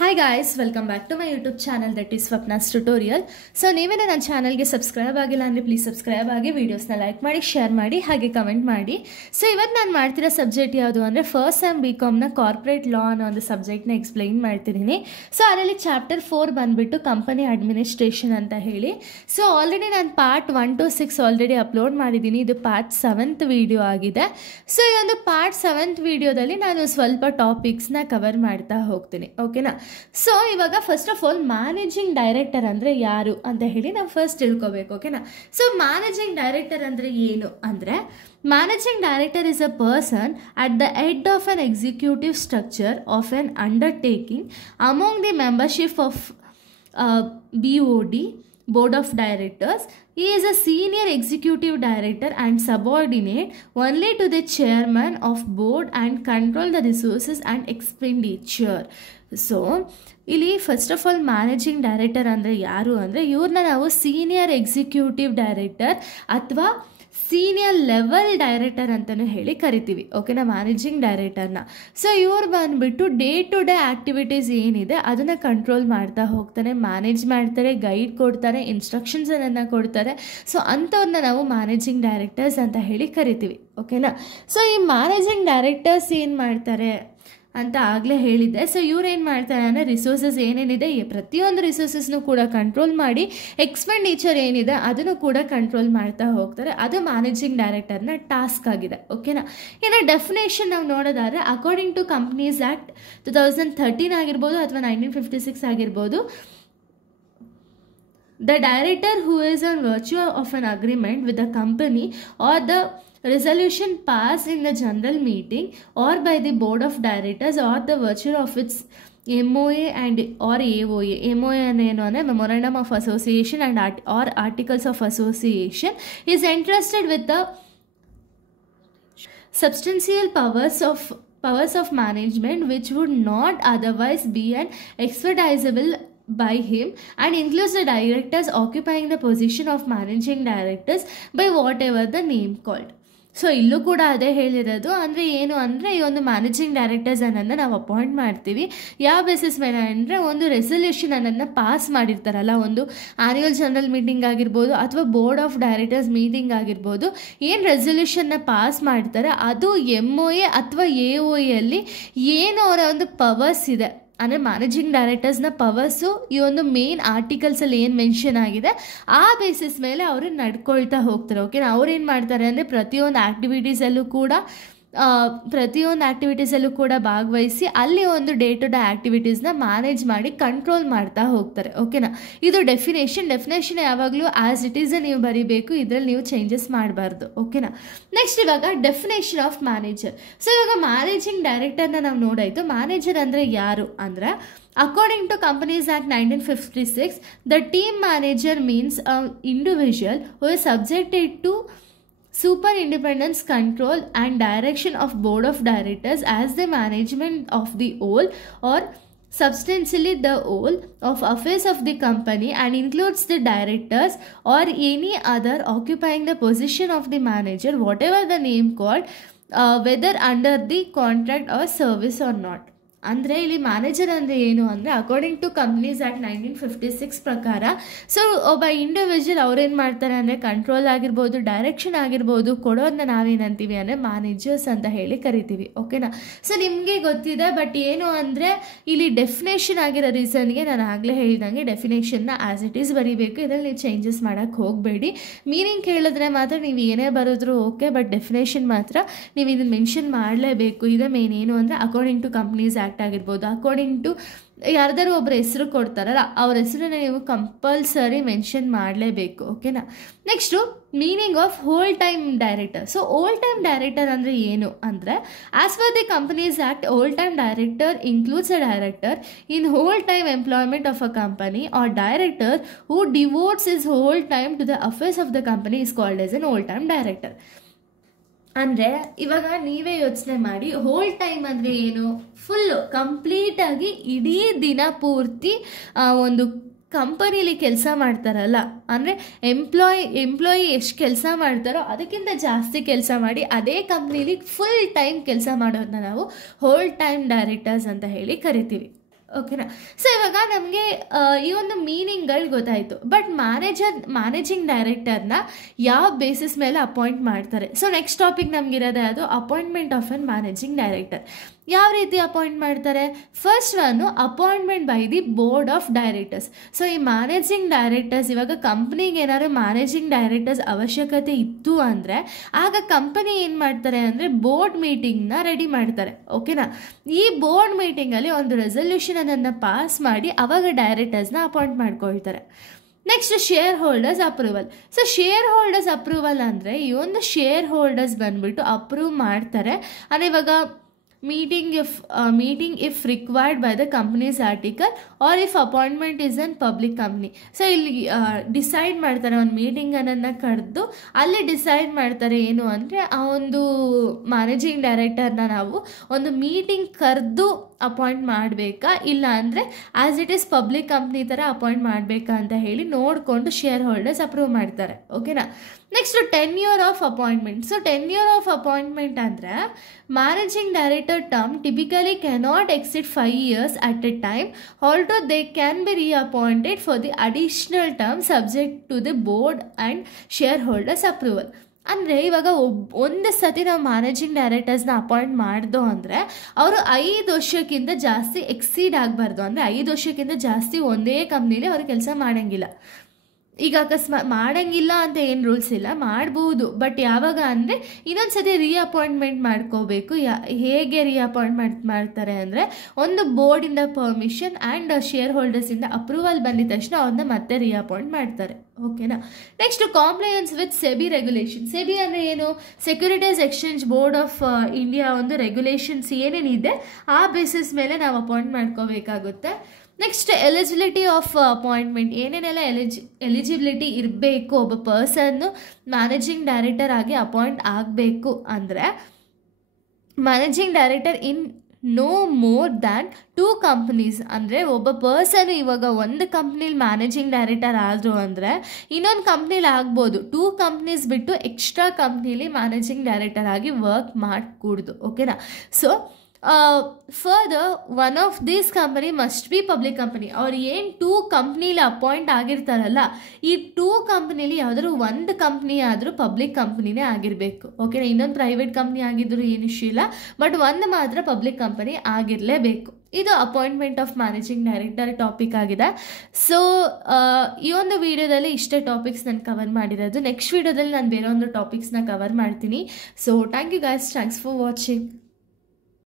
Hi guys, welcome back to my YouTube channel that is Swapna's Tutorial. So ನೀವೇನೇ ನನ್ನ ಚಾನಲ್ಗೆ subscribe ಆಗಿಲ್ಲ ಅಂದರೆ ಪ್ಲೀಸ್ ಸಬ್ಸ್ಕ್ರೈಬ್ ಆಗಿ ವಿಡಿಯೋಸ್ನ ಲೈಕ್ ಮಾಡಿ ಶೇರ್ ಮಾಡಿ ಹಾಗೆ ಕಮೆಂಟ್ ಮಾಡಿ. ಸೊ ಇವತ್ತು ನಾನು ಮಾಡ್ತಿರೋ ಸಬ್ಜೆಕ್ಟ್ ಯಾವುದು ಅಂದರೆ ಫಸ್ಟ್ ಸೆಮ್ BComನ ಕಾರ್ಪೊರೇಟ್ ಲಾ ಅನ್ನೋ ಒಂದು ಸಬ್ಜೆಕ್ಟ್ನ ಎಕ್ಸ್ಪ್ಲೈನ್ ಮಾಡ್ತಿದ್ದೀನಿ. ಸೊ ಅದರಲ್ಲಿ ಚಾಪ್ಟರ್ 4 ಬಂದುಬಿಟ್ಟು ಕಂಪನಿ ಅಡ್ಮಿನಿಸ್ಟ್ರೇಷನ್ ಅಂತ ಹೇಳಿ. ಸೊ ಆಲ್ರೆಡಿ ನಾನು ಪಾರ್ಟ್ 1 to 6 ಆಲ್ರೆಡಿ ಅಪ್ಲೋಡ್ ಮಾಡಿದ್ದೀನಿ. ಇದು ಪಾರ್ಟ್ 7th ವಿಡಿಯೋ ಆಗಿದೆ. ಸೊ ಈ ಒಂದು ಪಾರ್ಟ್ 7th ವಿಡಿಯೋದಲ್ಲಿ ನಾನು ಸ್ವಲ್ಪ ಟಾಪಿಕ್ಸ್ನ ಕವರ್ ಮಾಡ್ತಾ ಹೋಗ್ತೀನಿ. ಓಕೆನಾ? ಸೊ ಇವಾಗ first of all managing director ಅಂದರೆ ಯಾರು ಅಂತ ಹೇಳಿ ನಾವು ಫಸ್ಟ್ ತಿಳ್ಕೊಬೇಕು. ಓಕೆನಾ? ಸೊ ಮ್ಯಾನೇಜಿಂಗ್ ಡೈರೆಕ್ಟರ್ ಅಂದರೆ ಏನು ಅಂದರೆ managing director is a person at the head of an executive structure of N undertaking among the membership of BOD Board of Directors. He is a senior executive director and subordinate only to the chairman of board and control the resources and expenditure. So ಇಲ್ಲಿ first of all managing director ಅಂದರೆ ಯಾರು ಅಂದರೆ ಇವ್ರನ್ನ ನಾವು senior executive director ಅಥವಾ senior level director ಅಂತಲೂ ಹೇಳಿ ಕರಿತೀವಿ. ಓಕೆನಾ? ಮ್ಯಾನೇಜಿಂಗ್ ಡೈರೆಕ್ಟರ್ನ. ಸೊ ಇವ್ರು ಬಂದುಬಿಟ್ಟು ಡೇ ಟು ಡೇ ಆ್ಯಕ್ಟಿವಿಟೀಸ್ ಏನಿದೆ ಅದನ್ನು ಕಂಟ್ರೋಲ್ ಮಾಡ್ತಾ ಹೋಗ್ತಾನೆ, ಮ್ಯಾನೇಜ್ ಮಾಡ್ತಾರೆ, ಗೈಡ್ ಕೊಡ್ತಾರೆ, ಇನ್ಸ್ಟ್ರಕ್ಷನ್ಸನ್ನು ಕೊಡ್ತಾರೆ. ಸೊ ಅಂಥವ್ರನ್ನ ನಾವು ಮ್ಯಾನೇಜಿಂಗ್ ಡೈರೆಕ್ಟರ್ಸ್ ಅಂತ ಹೇಳಿ ಕರಿತೀವಿ. ಓಕೆನಾ? ಸೊ ಈ ಮ್ಯಾನೇಜಿಂಗ್ ಡೈರೆಕ್ಟರ್ಸ್ ಏನು ಮಾಡ್ತಾರೆ ಅಂತ ಆಗಲೇ ಹೇಳಿದ್ದೆ. ಸೊ ಇವ್ರು ಏನು ಮಾಡ್ತಾರೆ ಅಂದರೆ ರಿಸೋರ್ಸಸ್ ಏನೇನಿದೆ ಪ್ರತಿಯೊಂದು ರಿಸೋರ್ಸಸ್ನು ಕೂಡ ಕಂಟ್ರೋಲ್ ಮಾಡಿ ಎಕ್ಸ್ಪೆಂಡಿಚರ್ ಏನಿದೆ ಅದನ್ನು ಕೂಡ ಕಂಟ್ರೋಲ್ ಮಾಡ್ತಾ ಹೋಗ್ತಾರೆ. ಅದು ಮ್ಯಾನೇಜಿಂಗ್ ಡೈರೆಕ್ಟರ್ನ ಟಾಸ್ಕ್ ಆಗಿದೆ. ಓಕೆನಾ? ಇನ್ನು ಡೆಫಿನೇಷನ್ ನಾವು ನೋಡೋದಾದರೆ ಅಕಾರ್ಡಿಂಗ್ ಟು ಕಂಪ್ನೀಸ್ ಆ್ಯಕ್ಟ್ 2013 ಆಗಿರ್ಬೋದು ಅಥವಾ 1956 ಆಗಿರ್ಬೋದು, the director who is on virtue of an agreement with the company or the resolution passed in the general meeting or by the board of directors or the virtue of its MOA and or AOA. MOA ಏನು ಅಂದರೆ Memorandum of Association and or Articles of Association is entrusted with the substantial powers of management which would not otherwise be an exercisable by him and includes the directors occupying the position of managing directors by whatever the name called. So ಇಲ್ಲೂ ಕೂಡ ಅದೇ ಹೇಳಿರೋದು. ಅಂದರೆ ಏನು ಅಂದರೆ ಈ ಒಂದು managing directors ಅನ್ನೋದನ್ನ ನಾವು ಅಪಾಯಿಂಟ್ ಮಾಡ್ತೀವಿ. ಯಾವ ಬೇಸಿಸ್ ಮೇಲೆ ಅಂದರೆ ಒಂದು ರೆಸಲ್ಯೂಷನ್ ಅನ್ನೋದನ್ನ ಪಾಸ್ ಮಾಡಿರ್ತಾರಲ್ಲ, ಒಂದು ಆ್ಯನ್ಯುವಲ್ ಜನರಲ್ ಮೀಟಿಂಗ್ ಆಗಿರ್ಬೋದು ಅಥವಾ ಬೋರ್ಡ್ ಆಫ್ ಡೈರೆಕ್ಟರ್ಸ್ ಮೀಟಿಂಗ್ ಆಗಿರ್ಬೋದು, ಏನು ರೆಸಲ್ಯೂಷನ್ನ ಪಾಸ್ ಮಾಡ್ತಾರೆ ಅದು MOA ಅಥವಾ AOA ಅಲ್ಲಿ ಏನು ಅವರ ಒಂದು ಪವರ್ಸ್ ಇದೆ ಅಂದರೆ ಮ್ಯಾನೇಜಿಂಗ್ ಡೈರೆಕ್ಟರ್ಸ್ನ ಪವರ್ಸು ಈ ಒಂದು ಮೇನ್ ಆರ್ಟಿಕಲ್ಸಲ್ಲಿ ಏನು ಮೆನ್ಷನ್ ಆಗಿದೆ ಆ ಬೇಸಿಸ್ ಮೇಲೆ ಅವರು ನಡ್ಕೊಳ್ತಾ ಹೋಗ್ತಾರೆ. ಓಕೆ, ಅವ್ರು ಏನು ಮಾಡ್ತಾರೆ ಅಂದರೆ ಪ್ರತಿಯೊಂದು ಆ್ಯಕ್ಟಿವಿಟೀಸಲ್ಲೂ ಕೂಡ ಭಾಗವಹಿಸಿ ಅಲ್ಲಿ ಒಂದು ಡೇ ಟು ಡೇ ಆ್ಯಕ್ಟಿವಿಟೀಸ್ನ ಮ್ಯಾನೇಜ್ ಮಾಡಿ ಕಂಟ್ರೋಲ್ ಮಾಡ್ತಾ ಹೋಗ್ತಾರೆ. ಓಕೆನಾ? ಇದು ಡೆಫಿನೇಷನ್ ಯಾವಾಗಲೂ ಆ್ಯಸ್ ಇಟ್ ಈಸ್ ನೀವು ಬರೀಬೇಕು, ಇದರಲ್ಲಿ ನೀವು ಚೇಂಜಸ್ ಮಾಡಬಾರ್ದು. ಓಕೆನಾ? ನೆಕ್ಸ್ಟ್ ಇವಾಗ ಡೆಫಿನೇಷನ್ ಆಫ್ ಮ್ಯಾನೇಜರ್. ಸೊ ಇವಾಗ ಮ್ಯಾನೇಜಿಂಗ್ ಡೈರೆಕ್ಟರ್ನ ನಾವು ನೋಡಾಯಿತು. ಮ್ಯಾನೇಜರ್ ಅಂದರೆ ಯಾರು ಅಂದರೆ according to Companies Act 1956, the team manager means an individual who is subjected to super independence, control and direction of board of directors as the management of the whole or substantially the whole of affairs of the company and includes the directors or any other occupying the position of the manager whatever the name called, whether under the contract or service or not. ಅಂದರೆ ಇಲ್ಲಿ manager ಅಂದರೆ ಏನು ಅಂದರೆ according to companies act 1956 ಪ್ರಕಾರ so ಒಬ್ಬ individual ಅವ್ರೇನು ಮಾಡ್ತಾರೆ ಅಂದರೆ ಕಂಟ್ರೋಲ್ ಆಗಿರ್ಬೋದು, ಡೈರೆಕ್ಷನ್ ಆಗಿರ್ಬೋದು ಕೊಡೋದನ್ನ ನಾವೇನಂತೀವಿ ಅಂದರೆ ಮ್ಯಾನೇಜರ್ಸ್ ಅಂತ ಹೇಳಿ ಕರಿತೀವಿ. ಓಕೆನಾ? ಸೊ ನಿಮಗೆ ಗೊತ್ತಿದೆ, ಬಟ್ ಏನು ಅಂದರೆ ಇಲ್ಲಿ ಡೆಫಿನೇಷನ್ ಆಗಿರೋ ರೀಸನ್ಗೆ ನಾನು ಆಗಲೇ ಹೇಳಿದಂಗೆ ಡೆಫಿನೇಷನ್ನ ಆ್ಯಸ್ ಇಟ್ ಈಸ್ ಬರೀಬೇಕು. ಇದರಲ್ಲಿ ನೀವು ಚೇಂಜಸ್ ಮಾಡೋಕ್ಕೆ ಹೋಗಬೇಡಿ. ಮೀನಿಂಗ್ ಕೇಳಿದ್ರೆ ಮಾತ್ರ ನೀವು ಏನೇ ಬರೋದ್ರು ಓಕೆ, ಬಟ್ ಡೆಫಿನೇಷನ್ ಮಾತ್ರ ನೀವು ಇದನ್ನು ಮೆನ್ಷನ್ ಮಾಡಲೇಬೇಕು. ಇದೇ ಮೇನ್ ಏನು ಅಂದರೆ ಅಕಾರ್ಡಿಂಗ್ ಟು ಕಂಪ್ನೀಸ್ ಆ್ಯಕ್ಟ್ ಆಗಿರ್ಬೋದು, ಅಕಾರ್ಡಿಂಗ್ ಟು ಯಾರ್ದಾರು ಒಬ್ಬರ ಹೆಸರು ಕೊಡ್ತಾರಲ್ಲ ಅವ್ರ ಹೆಸರನ್ನ ನೀವು ಕಂಪಲ್ಸರಿ ಮೆನ್ಷನ್ ಮಾಡಲೇಬೇಕು. ಓಕೆನಾ? Next meaning of whole time director. So whole time director ಅಂದರೆ ಏನು ಅಂದರೆ as per the companies act whole time director includes a director in whole time employment of a company or director who devotes his whole time to the affairs of the company is called as an whole time director. ಅಂದರೆ ಇವಾಗ ನೀವೇ ಯೋಚನೆ ಮಾಡಿ, whole time ಅಂದರೆ ಏನು? Full ಕಂಪ್ಲೀಟಾಗಿ ಇಡೀ ದಿನ ಪೂರ್ತಿ ಒಂದು ಕಂಪನಿಲಿ ಕೆಲಸ ಮಾಡ್ತಾರಲ್ಲ, ಅಂದರೆ ಎಂಪ್ಲಾಯಿ ಎಷ್ಟು ಕೆಲಸ ಮಾಡ್ತಾರೋ ಅದಕ್ಕಿಂತ ಜಾಸ್ತಿ ಕೆಲಸ ಮಾಡಿ ಅದೇ ಕಂಪ್ನಿಲಿ ಫುಲ್ ಟೈಮ್ ಕೆಲಸ ಮಾಡೋದನ್ನ ನಾವು ಹೋಲ್ ಟೈಮ್ ಡೈರೆಕ್ಟರ್ಸ್ ಅಂತ ಹೇಳಿ ಕರಿತೀವಿ. ಓಕೆನಾ. ಸೊ ಇವಾಗ ನಮಗೆ ಈ ಒಂದು ಮೀನಿಂಗ್ಗಳು ಗೊತ್ತಾಯಿತು. ಬಟ್ ಮ್ಯಾನೇಜಿಂಗ್ ಡೈರೆಕ್ಟರ್ನ ಯಾವ ಬೇಸಿಸ್ ಮೇಲೆ ಅಪಾಯಿಂಟ್ ಮಾಡ್ತಾರೆ? ಸೊ ನೆಕ್ಸ್ಟ್ ಟಾಪಿಕ್ ನಮಗಿರೋದೇ ಅದು appointment of N managing director. ಯಾವ ರೀತಿ ಅಪಾಯಿಂಟ್ ಮಾಡ್ತಾರೆ? First one appointment by the board of directors. So ಈ ಮ್ಯಾನೇಜಿಂಗ್ ಡೈರೆಕ್ಟರ್ಸ್, ಇವಾಗ ಕಂಪ್ನಿಗೆ ಏನಾದ್ರು ಮ್ಯಾನೇಜಿಂಗ್ ಡೈರೆಕ್ಟರ್ಸ್ ಅವಶ್ಯಕತೆ ಇತ್ತು ಅಂದರೆ ಆಗ ಕಂಪನಿ ಏನು ಮಾಡ್ತಾರೆ ಅಂದರೆ ಬೋರ್ಡ್ ಮೀಟಿಂಗ್ನ ರೆಡಿ ಮಾಡ್ತಾರೆ. ಓಕೆನಾ. ಈ ಬೋರ್ಡ್ ಮೀಟಿಂಗಲ್ಲಿ ಒಂದು ರೆಸಲ್ಯೂಷನ್ ಅದನ್ನು ಪಾಸ್ ಮಾಡಿ ಅವಾಗ ಡೈರೆಕ್ಟರ್ಸ್ನ ಅಪಾಯಿಂಟ್ ಮಾಡ್ಕೊಳ್ತಾರೆ. Next share holders approval. So share holders approval ಅಂದರೆ ಈ ಒಂದು ಶೇರ್ ಹೋಲ್ಡರ್ಸ್ ಬಂದುಬಿಟ್ಟು ಅಪ್ರೂವ್ ಮಾಡ್ತಾರೆ. ಅಂದರೆ ಇವಾಗ meeting if required by the company's article or if appointment is in public company. So ಇಲ್ಲಿ ಡಿಸೈಡ್ ಮಾಡ್ತಾರೆ, ಒಂದು ಮೀಟಿಂಗನ್ನು ಕರೆದು ಅಲ್ಲಿ ಡಿಸೈಡ್ ಮಾಡ್ತಾರೆ ಏನು ಅಂದರೆ ಆ ಒಂದು ಮ್ಯಾನೇಜಿಂಗ್ ಡೈರೆಕ್ಟರ್ನ ನಾವು ಒಂದು ಮೀಟಿಂಗ್ ಕರೆದು ಅಪಾಯಿಂಟ್ ಮಾಡಬೇಕಾ ಇಲ್ಲ ಅಂದರೆ as it is public company ಥರ ಅಪಾಯಿಂಟ್ ಮಾಡಬೇಕಾ ಅಂತ ಹೇಳಿ ನೋಡಿಕೊಂಡು ಶೇರ್ ಹೋಲ್ಡರ್ಸ್ ಅಪ್ರೂವ್ ಮಾಡ್ತಾರೆ. ಓಕೆನಾ. Next tenure of appointment. So tenure of appointment ಅಂದರೆ managing director term typically cannot exceed 5 years at a time, although they can be reappointed for the additional term subject to the board and shareholders approval. ಅಂದರೆ ಇವಾಗ ಒಂದು ಸತಿ ನಾವು managing ಡೈರೆಕ್ಟರ್ಸ್ನ appoint ಮಾಡ್ದೋ ಅಂದರೆ ಅವರು 5 ವರ್ಷಕ್ಕಿಂತ ಜಾಸ್ತಿ ಎಕ್ಸೀಡ್ ಆಗಬಾರ್ದು. ಅಂದರೆ 5 ವರ್ಷಕ್ಕಿಂತ ಜಾಸ್ತಿ ಒಂದೇ ಕಂಪ್ನಿಲಿ ಅವರು ಕೆಲಸ ಮಾಡೋಂಗಿಲ್ಲ. ಈಗ ಅಕಸ್ಮಾತ್ ಮಾಡೋಂಗಿಲ್ಲ ಅಂತ ಏನು ರೂಲ್ಸ್ ಇಲ್ಲ, ಮಾಡ್ಬೋದು. ಬಟ್ ಯಾವಾಗ ಅಂದರೆ ಇನ್ನೊಂದು ಸತಿ ರೀಅಪಾಯಿಂಟ್ಮೆಂಟ್ ಮಾಡ್ಕೋಬೇಕು. ಹೇಗೆ ರೀಅಪಾಯಿಂಟ್ಮೆಂಟ್ ಮಾಡ್ತಾರೆ ಅಂದರೆ ಒಂದು ಬೋರ್ಡಿಂದ ಪರ್ಮಿಷನ್ ಆ್ಯಂಡ್ ಶೇರ್ ಹೋಲ್ಡರ್ಸಿಂದ ಅಪ್ರೂವಲ್ ಬಂದಿದ ತಕ್ಷಣ ಅವ್ರನ್ನ ಮತ್ತೆ ರೀಅಪಾಯಿಂಟ್ ಮಾಡ್ತಾರೆ. ಓಕೆನಾ. Next compliance with SEBI regulation. SEBI ಅಂದರೆ ಏನು? Securities exchange board of India ಒಂದು ರೆಗ್ಯುಲೇಷನ್ಸ್ ಏನೇನಿದೆ ಆ ಬೇಸಿಸ್ ಮೇಲೆ ನಾವು ಅಪಾಯಿಂಟ್ ಮಾಡ್ಕೋಬೇಕಾಗುತ್ತೆ. Next eligibility of appointment. ಏನೇನೆಲ್ಲ ಎಲಿಜಿಬಿಲಿಟಿ ಇರಬೇಕು ಒಬ್ಬ ಪರ್ಸನ್ನು ಮ್ಯಾನೇಜಿಂಗ್ ಡೈರೆಕ್ಟರ್ ಆಗಿ ಅಪಾಯಿಂಟ್ ಆಗಬೇಕು ಅಂದರೆ managing director in no more than 2 companies. ಅಂದರೆ ಒಬ್ಬ ಪರ್ಸನ್ ಇವಾಗ ಒಂದು ಕಂಪ್ನಿಲಿ ಮ್ಯಾನೇಜಿಂಗ್ ಡೈರೆಕ್ಟರ್ ಆದರು ಅಂದರೆ ಇನ್ನೊಂದು ಕಂಪ್ನಿಲಿ ಆಗ್ಬೋದು. 2 companies ಬಿಟ್ಟು ಎಕ್ಸ್ಟ್ರಾ ಕಂಪ್ನಿಲಿ ಮ್ಯಾನೇಜಿಂಗ್ ಡೈರೆಕ್ಟರ್ ಆಗಿ ವರ್ಕ್ ಮಾಡಕೂಡ್ದು. ಓಕೆನಾ. So further one of these company must be public company. ಅವ್ರು ಏನು 2 ಕಂಪ್ನಿಲಿ ಅಪಾಯಿಂಟ್ ಆಗಿರ್ತಾರಲ್ಲ, ಈ 2 ಕಂಪ್ನಿಲಿ ಯಾವುದಾದ್ರು ಒಂದು ಕಂಪ್ನಿ ಆದರೂ ಪಬ್ಲಿಕ್ ಕಂಪ್ನಿನೇ ಆಗಿರಬೇಕು. ಓಕೆನಾ. ಇನ್ನೊಂದು ಪ್ರೈವೇಟ್ ಕಂಪ್ನಿ ಆಗಿದ್ದರೂ ಏನು ಇಶ್ಯೂ ಇಲ್ಲ, ಬಟ್ ಒಂದು ಮಾತ್ರ ಪಬ್ಲಿಕ್ ಕಂಪನಿ ಆಗಿರಲೇಬೇಕು. ಇದು appointment of managing director topic ಆಗಿದೆ. ಸೊ ಈ ಒಂದು ವಿಡಿಯೋದಲ್ಲಿ ಇಷ್ಟೇ ಟಾಪಿಕ್ಸ್ ನಾನು ಕವರ್ ಮಾಡಿರೋದು. ನೆಕ್ಸ್ಟ್ ವಿಡಿಯೋದಲ್ಲಿ ನಾನು ಬೇರೆ ಒಂದು ಟಾಪಿಕ್ಸ್ನ ಕವರ್ ಮಾಡ್ತೀನಿ. So thank you guys, thanks for watching.